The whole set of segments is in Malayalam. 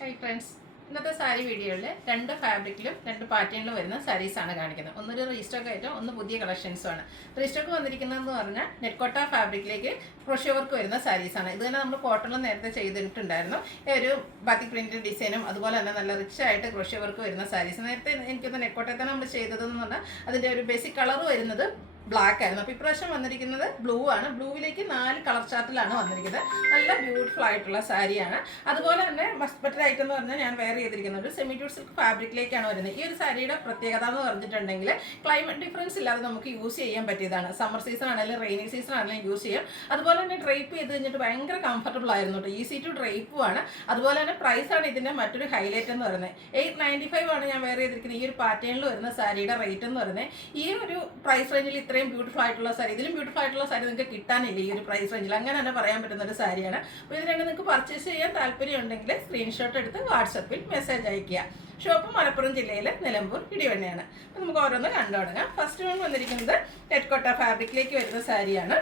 ഹായ് ഫ്രണ്ട്സ്, ഇന്നത്തെ സാരി വീഡിയോയിൽ രണ്ട് ഫാബ്രിക്കിലും രണ്ട് പാറ്റേണിലും വരുന്ന സാരീസാണ് കാണിക്കുന്നത്. ഒന്നൊരു റീസ്റ്റോക്ക് ആയിട്ടും ഒന്ന് പുതിയ കളക്ഷൻസുമാണ്. റീസ്റ്റോക്ക് വന്നിരിക്കുന്നതെന്ന് പറഞ്ഞാൽ നെറ്റ്കോട്ട ഫാബ്രിക്കിലേക്ക് ക്രോഷ്യോ വർക്ക് വരുന്ന സാരീസാണ്. ഇത് തന്നെ നമ്മൾ കോട്ടണിൽ നേരത്തെ ചെയ്തിട്ടുണ്ടായിരുന്നു. ഒരു ബാത്തിക് പ്രിന്റ് ഡിസൈനും അതുപോലെ തന്നെ നല്ല റിച്ച് ആയിട്ട് ക്രോഷ്യോ വർക്ക് വരുന്ന സാരീസ്. നേരത്തെ എനിക്കൊന്ന് നെറ്റ്കോട്ടയിൽ തന്നെ നമ്മൾ ചെയ്തതെന്ന് പറഞ്ഞാൽ അതിൻ്റെ ഒരു ബേസിക് കളർ വരുന്നത് ബ്ലാക്ക് ആയിരുന്നു. അപ്പോൾ ഇപ്രാവശ്യം വന്നിരിക്കുന്നത് ബ്ലൂ ആണ്. ബ്ലൂവിലേക്ക് 4 കളർ ചാർട്ടിലാണ് വന്നിരിക്കുന്നത്. നല്ല ബ്യൂട്ടിഫുൾ ആയിട്ടുള്ള സാരിയാണ്. അതുപോലെ തന്നെ മസ്റ്റ് ബെറ്റർ ഐറ്റം എന്ന് പറഞ്ഞാൽ ഞാൻ വെയർ ചെയ്തിരിക്കുന്നത് ഒരു സെമി ട്യൂട്ട് സിൽക്ക് ഫാബ്രിക്കിലേക്കാണ് വരുന്നത്. ഈ ഒരു സാരിയുടെ പ്രത്യേകത എന്ന് പറഞ്ഞിട്ടുണ്ടെങ്കിൽ ക്ലൈമറ്റ് ഡിഫറൻസ് ഇല്ലാതെ നമുക്ക് യൂസ് ചെയ്യാൻ പറ്റിയതാണ്. സമ്മർ സീസൺ ആണെങ്കിലും റെയിനി സീസൺ ആണെങ്കിലും യൂസ് ചെയ്യാം. അതുപോലെ തന്നെ ഡ്രൈപ്പ് ചെയ്ത് കഴിഞ്ഞിട്ട് ഭയങ്കര കംഫർട്ടബിൾ ആയിരുന്നു കേട്ടോ. ഈസി ടു ഡ്രൈപ്പും ആണ്. അതുപോലെ തന്നെ പ്രൈസാണ് ഇതിൻ്റെ മറ്റൊരു ഹൈലൈറ്റ് എന്ന് പറയുന്നത്. 895 ആണ് ഞാൻ വെയർ ചെയ്തിരിക്കുന്നത്. ഈ ഒരു പാറ്റേണിൽ വരുന്ന സാരിയുടെ റേറ്റ് എന്ന് പറയുന്നത്. ഈ ഒരു പ്രൈസ് റേഞ്ചിൽ ഇത്രയും ബ്യൂട്ടിഫുൾ ആയിട്ടുള്ള സാരി, ഇതിലും ബ്യൂട്ടിഫുൾ ആയിട്ടുള്ള സാരി നിങ്ങൾക്ക് കിട്ടാനില്ല ഈ ഒരു പ്രൈസ് റേഞ്ചിൽ. അങ്ങനെ തന്നെ പറയാൻ പറ്റുന്ന ഒരു സാരിയാണ്. അപ്പോൾ ഇത് രണ്ട് നിങ്ങൾക്ക് പർച്ചേസ് ചെയ്യാൻ താല്പര്യം ഉണ്ടെങ്കിൽ സ്ക്രീൻഷോട്ട് എടുത്ത് വാട്സപ്പിൽ മെസ്സേജ് അയയ്ക്കുക. ഷോപ്പ് മലപ്പുറം ജില്ലയിലെ നിലമ്പൂർ ഇടിവണ്ണയാണ്. അപ്പോൾ നമുക്ക് ഓരോന്ന് കണ്ടു തുടങ്ങാം. ഫസ്റ്റ് വൺ വന്നിരിക്കുന്നത് നെറ്റ്കോട്ട ഫാബ്രിക്കിലേക്ക് വരുന്ന സാരിയാണ്.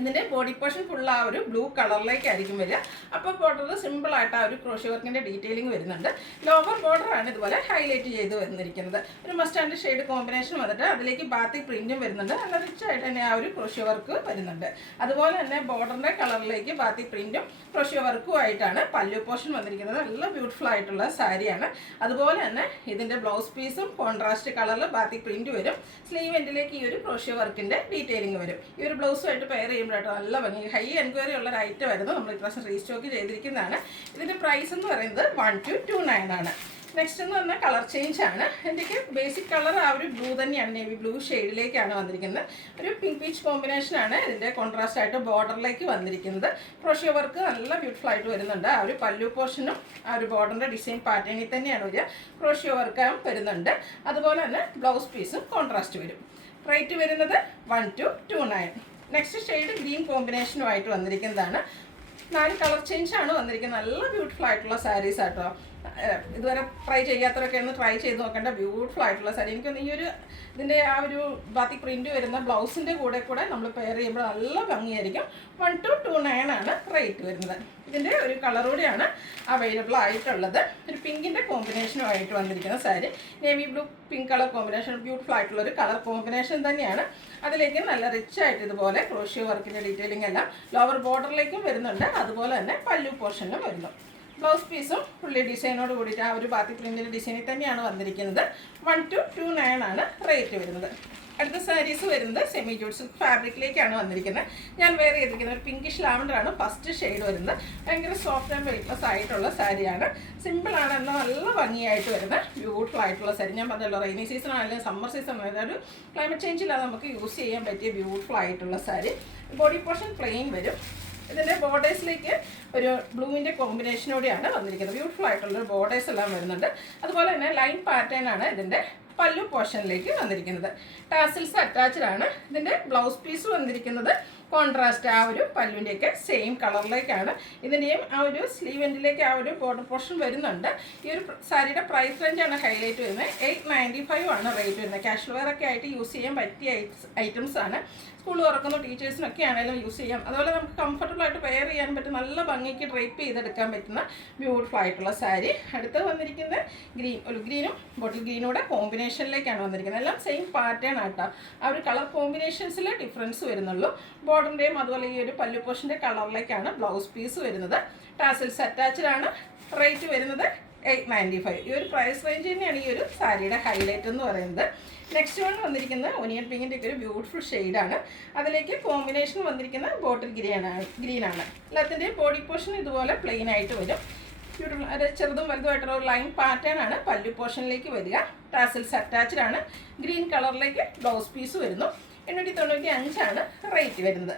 ഇതിൻ്റെ ബോഡി പോർഷൻ ഫുൾ ആ ഒരു ബ്ലൂ കളറിലേക്കായിരിക്കും വരിക. അപ്പോൾ ബോർഡർ സിമ്പിളായിട്ട് ആ ഒരു ക്രോഷ്യോ വർക്കിൻ്റെ ഡീറ്റെയിലിംഗ് വരുന്നുണ്ട്. ലോവർ ബോർഡറാണ് ഇതുപോലെ ഹൈലൈറ്റ് ചെയ്ത് വന്നിരിക്കുന്നത്. ഒരു മസ്റ്റാൻഡ് ഷെയ്ഡ് കോമ്പിനേഷൻ വന്നിട്ട് അതിലേക്ക് ബാത്തിക് പ്രിൻറ്റും വരുന്നുണ്ട്. നല്ല റിച്ച് ആയിട്ട് തന്നെ ആ ഒരു ക്രോഷ്യോ വർക്ക് വരുന്നുണ്ട്. അതുപോലെ തന്നെ ബോർഡറിൻ്റെ കളറിലേക്ക് ബാത്തിക് പ്രിൻറ്റും ക്രോഷ്യോ വർക്കും ആയിട്ടാണ് പല്ലു പോർഷൻ വന്നിരിക്കുന്നത്. നല്ല ബ്യൂട്ടിഫുൾ ആയിട്ടുള്ള സാരിയാണ്. അതുപോലെ തന്നെ ഇതിൻ്റെ ബ്ലൗസ് പീസും കോൺട്രാസ്റ്റ് കളറിൽ ബാത്തിക് പ്രിൻറ്റ് വരും. സ്ലീവ് എൻഡിലേക്ക് ഈ ഒരു ക്രോഷ്യോ വർക്കിൻ്റെ ഡീറ്റെയിലിംഗ് വരും. ഈ ഒരു ബ്ലൗസുമായിട്ട് പെയർ ചെയ്യുമ്പോൾ നല്ല ഭംഗി, ഹൈ എൻക്വയറി ഉള്ള ഒരു ഐറ്റം ആയിരുന്നു. നമ്മൾ ഇപ്രാവശ്യം റീസ്റ്റോക്ക് ചെയ്തിരിക്കുന്നതാണ്. ഇതിൻ്റെ പ്രൈസ് എന്ന് പറയുന്നത് 1229 ആണ്. നെക്സ്റ്റ് എന്ന് പറഞ്ഞാൽ കളർ ചേഞ്ച് ആണ്. എനിക്ക് ബേസിക് കളർ ആ ഒരു ബ്ലൂ തന്നെയാണ്, നേവി ബ്ലൂ ഷെയ്ഡിലേക്കാണ് വന്നിരിക്കുന്നത്. ഒരു പിങ്ക് പീച്ച് കോമ്പിനേഷനാണ് ഇതിൻ്റെ കോൺട്രാസ്റ്റ് ആയിട്ട് ബോർഡറിലേക്ക് വന്നിരിക്കുന്നത്. ക്രോഷ്യോ വർക്ക് നല്ല ബ്യൂട്ടിഫുൾ ആയിട്ട് വരുന്നുണ്ട്. ആ ഒരു പല്ലു പോർഷനും ആ ഒരു ബോർഡറിൻ്റെ ഡിസൈൻ പാറ്റേണിൽ തന്നെയാണ് വരിക. ക്രോഷ്യോ വർക്ക് വരുന്നുണ്ട്. അതുപോലെ തന്നെ ബ്ലൗസ് പീസും കോൺട്രാസ്റ്റ് വരും. റേറ്റ് വരുന്നത് 1229. നെക്സ്റ്റ് ഷെയ്ഡ് ഗ്രീൻ കോമ്പിനേഷനുമായിട്ട് വന്നിരിക്കുന്നതാണ്. 4 കളർ ചേഞ്ച് ആണ് വന്നിരിക്കുന്നത്. നല്ല ബ്യൂട്ടിഫുൾ ആയിട്ടുള്ള സാരീസ് ആട്ടോ. ഇതുവരെ ട്രൈ ചെയ്യാത്തവരൊക്കെ ഒന്ന് ട്രൈ ചെയ്ത് നോക്കേണ്ട ബ്യൂട്ടിഫുൾ ആയിട്ടുള്ള സാരി. എനിക്കൊന്ന് ഈ ഒരു ഇതിൻ്റെ ആ ഒരു ബാത്തിക് പ്രിൻറ്റ് വരുന്ന ബ്ലൗസിൻ്റെ കൂടെ നമ്മൾ പെയർ ചെയ്യുമ്പോൾ നല്ല ഭംഗിയായിരിക്കും. 1229 ആണ് റേറ്റ് വരുന്നത്. ഇതിൻ്റെ ഒരു കളർ കൂടിയാണ് അവൈലബിൾ ആയിട്ടുള്ളത്. ഒരു പിങ്കിൻ്റെ കോമ്പിനേഷനുമായിട്ട് വന്നിരിക്കുന്ന sari. Navy blue pink colour combination beautiful ആയിട്ടുള്ളൊരു കളർ കോമ്പിനേഷൻ തന്നെയാണ്. അതിലേക്ക് നല്ല റിച്ച് ആയിട്ട് ഇതുപോലെ ക്രോഷ്യോ വർക്കിൻ്റെ ഡീറ്റെയിലിംഗ് എല്ലാം ലോവർ ബോർഡറിലേക്കും വരുന്നുണ്ട്. അതുപോലെ തന്നെ പല്ലു പോർഷനിലും വരുന്നു. ബ്ലൗസ് പീസും ഫുള്ളി ഡിസൈനോട് കൂടിയിട്ട് ആ ഒരു ബാത്തിക് പ്രിൻറ്റിൻ്റെ ഡിസൈനിൽ തന്നെയാണ് വന്നിരിക്കുന്നത്. 1229 ആണ് റേറ്റ് വരുന്നത്. അടുത്ത സാരീസ് വരുന്നത് സെമി ജൂട്ട് സിൽക്ക് ഫാബ്രിക്കിലേക്കാണ് വന്നിരിക്കുന്നത്. ഞാൻ വെയർ ചെയ്തിരിക്കുന്നത് ഒരു പിങ്കിഷ് ലാവൻഡറാണ് ഫസ്റ്റ് ഷെയ്ഡ് വരുന്നത്. ഭയങ്കര സോഫ്റ്റ് ആൻഡ് വെയ്റ്റ്ലെസ് ആയിട്ടുള്ള സാരിയാണ്. സിമ്പിളാണ് എന്നാൽ നല്ല ഭംഗിയായിട്ട് വരുന്ന ബ്യൂട്ടിഫുൾ ആയിട്ടുള്ള സാരി. ഞാൻ പറഞ്ഞല്ലോ റെയിനി സീസൺ ആണെങ്കിലും സമ്മർ സീസൺ ആണെങ്കിലും ഒരു ക്ലൈമറ്റ് ചേഞ്ച് ഇല്ലാതെ നമുക്ക് യൂസ് ചെയ്യാൻ പറ്റിയ ബ്യൂട്ടിഫുൾ ആയിട്ടുള്ള സാരി. ബോഡി പോർഷൻ പ്ലെയിൻ വരും. ഇതിൻ്റെ ബോർഡേഴ്സിലേക്ക് ഒരു ബ്ലൂവിൻ്റെ കോമ്പിനേഷനോടെയാണ് വന്നിരിക്കുന്നത്. ബ്യൂട്ടിഫുൾ ആയിട്ടുള്ള ബോർഡേഴ്സ് എല്ലാം വരുന്നുണ്ട്. അതുപോലെ തന്നെ ലൈൻ പാറ്റേൺ ആണ് ഇതിൻ്റെ പല്ലു പോർഷനിലേക്ക് വന്നിരിക്കുന്നത്. ടാസിൽസ് അറ്റാച്ച്ഡ് ആണ്. ഇതിൻ്റെ ബ്ലൗസ് പീസ് വന്നിരിക്കുന്നത് കോൺട്രാസ്റ്റ് ആ ഒരു പല്ലുവിൻ്റെയൊക്കെ സെയിം കളറിലേക്കാണ്. ഇതിൻ്റെയും ആ ഒരു സ്ലീവ് എൻഡിലേക്ക് ആ ഒരു ബോർഡർ പോർഷൻ വരുന്നുണ്ട്. ഈ ഒരു സാരിയുടെ പ്രൈസ് റേഞ്ചാണ് ഹൈലൈറ്റ് വരുന്നത്. 895 ആണ് റേറ്റ് വരുന്നത്. ക്യാഷ് വെയർ ഒക്കെ ആയിട്ട് യൂസ് ചെയ്യാൻ പറ്റിയ ഐറ്റംസ് ആണ്. സ്കൂൾ തുറക്കുന്ന ടീച്ചേഴ്സിനൊക്കെ ആണെങ്കിലും യൂസ് ചെയ്യാം. അതുപോലെ നമുക്ക് കംഫർട്ടബിൾ ആയിട്ട് വെയർ ചെയ്യാൻ പറ്റും. നല്ല ഭംഗിക്ക് ഡ്രൈപ്പ് ചെയ്തെടുക്കാൻ പറ്റുന്ന ബ്യൂട്ടിഫുൾ ആയിട്ടുള്ള സാരി. അടുത്ത് വന്നിരിക്കുന്നത് ഗ്രീനും ബോട്ടിൽ ഗ്രീനൂടെ കോമ്പിനേഷനിലേക്കാണ് വന്നിരിക്കുന്നത്. എല്ലാം സെയിം പാറ്റേൺ ആട്ടോ. ആ ഒരു കളർ കോമ്പിനേഷൻസിൽ ഡിഫറൻസ് വരുന്നുള്ളൂ. ബോർഡറിൻ്റെയും അതുപോലെ ഈ ഒരു പല്ലു പോർഷൻ്റെ കളറിലേക്കാണ് ബ്ലൗസ് പീസ് വരുന്നത്. ടാസിൽസ് അറ്റാച്ച്ഡ് ആണ്. റേറ്റ് വരുന്നത് 895. ഈ ഒരു പ്രൈസ് റേഞ്ച് തന്നെയാണ് ഈ ഒരു സാരിയുടെ ഹൈലൈറ്റ് എന്ന് പറയുന്നത്. നെക്സ്റ്റ് വൺ വന്നിരിക്കുന്നത് ഒനിയൻ പിങ്കിൻ്റെ ഒക്കെ ഒരു ബ്യൂട്ടിഫുൾ ഷെയ്ഡാണ്. അതിലേക്ക് കോമ്പിനേഷൻ വന്നിരിക്കുന്ന ബോട്ടിൽ ഗ്രീനാണ്. എല്ലാത്തിൻ്റെയും ബോഡി പോർഷൻ ഇതുപോലെ പ്ലെയിൻ ആയിട്ട് വരും. ബ്യൂട്ടിഫുൾ അത് ചെറുതും വലുതുമായിട്ടുള്ള ഒരു ലൈൻ പാറ്റേൺ ആണ് പല്ലു പോർഷനിലേക്ക് വരിക. ടാസിൽസ് അറ്റാച്ച്ഡ് ആണ്. ഗ്രീൻ കളറിലേക്ക് ബ്ലൗസ് പീസ് വരുന്നു. 895 ആണ് റേറ്റ് വരുന്നത്.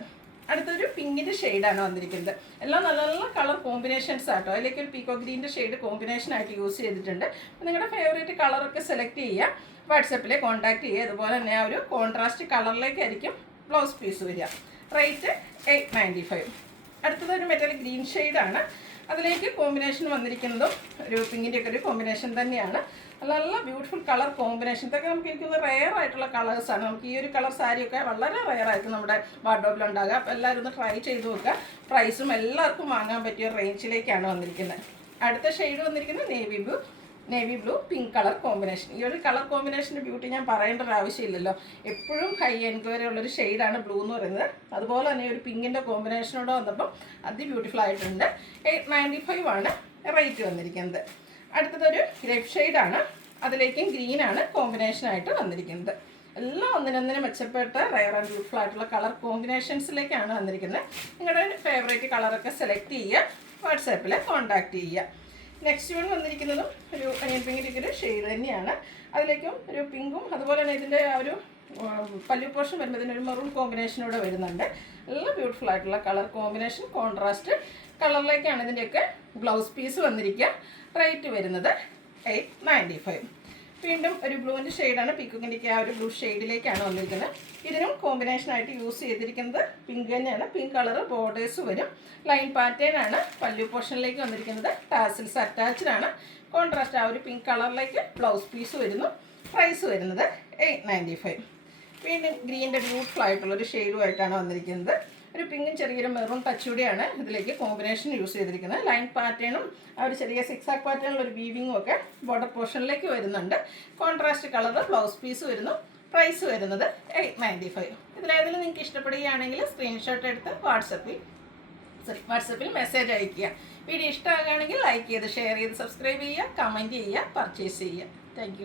അടുത്തൊരു പിങ്കിൻ്റെ ഷെയ്ഡാണ് വന്നിരിക്കുന്നത്. എല്ലാം നല്ല നല്ല കളർ കോമ്പിനേഷൻസ് ആട്ടോ. അതിലേക്ക് ഒരു പീക്കോ ഗ്രീൻ്റെ ഷെയ്ഡ് കോമ്പിനേഷനായിട്ട് യൂസ് ചെയ്തിട്ടുണ്ട്. നിങ്ങളുടെ ഫേവറേറ്റ് കളറൊക്കെ സെലക്ട് ചെയ്യുക. വാട്സപ്പിൽ കോൺടാക്ട് ചെയ്യുക. അതുപോലെ തന്നെ ആ ഒരു കോൺട്രാസ്റ്റ് കളറിലേക്കായിരിക്കും ബ്ലൗസ് പീസ് വരിക. റേറ്റ് 895. അടുത്തതൊരു മെറ്റാലിക് ഗ്രീൻ ഷെയ്ഡാണ്. അതിലേക്ക് കോമ്പിനേഷൻ വന്നിരിക്കുന്നതും ഒരു പിങ്കിൻ്റെ ഒക്കെ ഒരു കോമ്പിനേഷൻ തന്നെയാണ്. നല്ല ബ്യൂട്ടിഫുൾ കളർ കോമ്പിനേഷൻ. ഇതൊക്കെ നമുക്ക് എനിക്കൊന്ന് റെയർ ആയിട്ടുള്ള കളേഴ്സാണ്. നമുക്ക് ഈ ഒരു കളർ സാരിയൊക്കെ വളരെ റെയർ ആയിരിക്കും നമ്മുടെ വാർഡ്രോബിലുണ്ടാകുക. അപ്പോൾ എല്ലാവരും ഒന്ന് ട്രൈ ചെയ്ത് നോക്കുക. പ്രൈസും എല്ലാവർക്കും വാങ്ങാൻ പറ്റിയ റേഞ്ചിലേക്കാണ് വന്നിരിക്കുന്നത്. അടുത്ത ഷെയ്ഡ് വന്നിരിക്കുന്നത് navy blue pink colour combination. ഈ ഒരു കളർ കോമ്പിനേഷൻ്റെ ബ്യൂട്ടി ഞാൻ പറയേണ്ട ഒരു ആവശ്യമില്ലല്ലോ. എപ്പോഴും ഹൈ എൻക്വയറി ഉള്ളൊരു ഷെയ്ഡാണ് ബ്ലൂ എന്ന് പറയുന്നത്. അതുപോലെ തന്നെ ഒരു പിങ്കിൻ്റെ കോമ്പിനേഷനോടെ വന്നപ്പം അതി ബ്യൂട്ടിഫുൾ ആയിട്ടുണ്ട്. 895 ആണ് റേറ്റ് വന്നിരിക്കുന്നത്. അടുത്തതൊരു ഗ്രേപ്പ് ഷെയ്ഡാണ്, അതിലേക്കും ഗ്രീനാണ് കോമ്പിനേഷനായിട്ട് വന്നിരിക്കുന്നത്. എല്ലാം ഒന്നിനൊന്നിന് മെച്ചപ്പെട്ട റയർ ആൻഡ് ബ്യൂട്ടിഫുൾ ആയിട്ടുള്ള കളർ കോമ്പിനേഷൻസിലേക്കാണ് വന്നിരിക്കുന്നത്. നിങ്ങളുടെ ഫേവറേറ്റ് കളറൊക്കെ സെലക്ട് ചെയ്യുക, വാട്സാപ്പിൽ കോൺടാക്റ്റ് ചെയ്യുക. നെക്സ്റ്റ് വൺ വന്നിരിക്കുന്നതും ഒരു അനിയൻ പിങ്കിൻ്റെ ഒരു ഷെയ്ഡ് തന്നെയാണ്. അതിലേക്കും ഒരു പിങ്കും അതുപോലെ തന്നെ ഇതിൻ്റെ ആ ഒരു പല്ലു പോർഷൻ വരുമ്പോൾ ഇതിനൊരു മെറൂൺ കോമ്പിനേഷനോടെ വരുന്നുണ്ട്. എല്ലാം ബ്യൂട്ടിഫുൾ ആയിട്ടുള്ള കളർ കോമ്പിനേഷൻ, കോൺട്രാസ്റ്റ് കളറിലേക്കാണ് ഇതിൻ്റെയൊക്കെ ബ്ലൗസ് പീസ് വന്നിരിക്കുക. റേറ്റ് വരുന്നത് 895. വീണ്ടും ഒരു ബ്ലൂവിൻ്റെ ഷെയ്ഡാണ്, പീക്കോക്കിൻ്റെയൊക്കെ ആ ഒരു ബ്ലൂ ഷെയ്ഡിലേക്കാണ് വന്നിരിക്കുന്നത്. ഇതിനും കോമ്പിനേഷനായിട്ട് യൂസ് ചെയ്തിരിക്കുന്നത് പിങ്ക് തന്നെയാണ്. പിങ്ക് കളർ ബോർഡേഴ്സ് വരും. ലൈൻ പാറ്റേൺ ആണ് പല്ലു പോർഷനിലേക്ക് വന്നിരിക്കുന്നത്. ടാസിൽസ് അറ്റാച്ച്ഡ് ആണ്. കോൺട്രാസ്റ്റ് ആ ഒരു പിങ്ക് കളറിലേക്ക് ബ്ലൗസ് പീസ് വരുന്നു. പ്രൈസ് വരുന്നത് 895. വീണ്ടും ഗ്രീൻ്റെ ബ്യൂട്ടിഫുൾ ആയിട്ടുള്ളൊരു ഷെയ്ഡുമായിട്ടാണ് വന്നിരിക്കുന്നത്. ഒരു പിങ്കും ചെറിയൊരു മെറൂൺ ടച്ചൂടെയാണ് ഇതിലേക്ക് കോമ്പിനേഷൻ യൂസ് ചെയ്തിരിക്കുന്നത്. ലൈൻ പാറ്റേണും ആ ഒരു ചെറിയ സിക്സാക് പാറ്റേണിലൊരു വീവിങ്ങും ഒക്കെ ബോർഡർ പോർഷനിലേക്ക് വരുന്നുണ്ട്. കോൺട്രാസ്റ്റ് കളർ ബ്ലൗസ് പീസ് വരുന്നു. പ്രൈസ് വരുന്നത് 895. ഇതിലേതെങ്കിലും നിങ്ങൾക്ക് ഇഷ്ടപ്പെടുകയാണെങ്കിൽ സ്ക്രീൻഷോട്ട് എടുത്ത് വാട്സപ്പിൽ മെസ്സേജ് അയയ്ക്കുക. വീഡിയോ ഇഷ്ടമാകുകയാണെങ്കിൽ ലൈക്ക് ചെയ്ത് ഷെയർ ചെയ്ത് സബ്സ്ക്രൈബ് ചെയ്യുക, കമൻറ്റ് ചെയ്യുക, പർച്ചേസ് ചെയ്യുക. താങ്ക്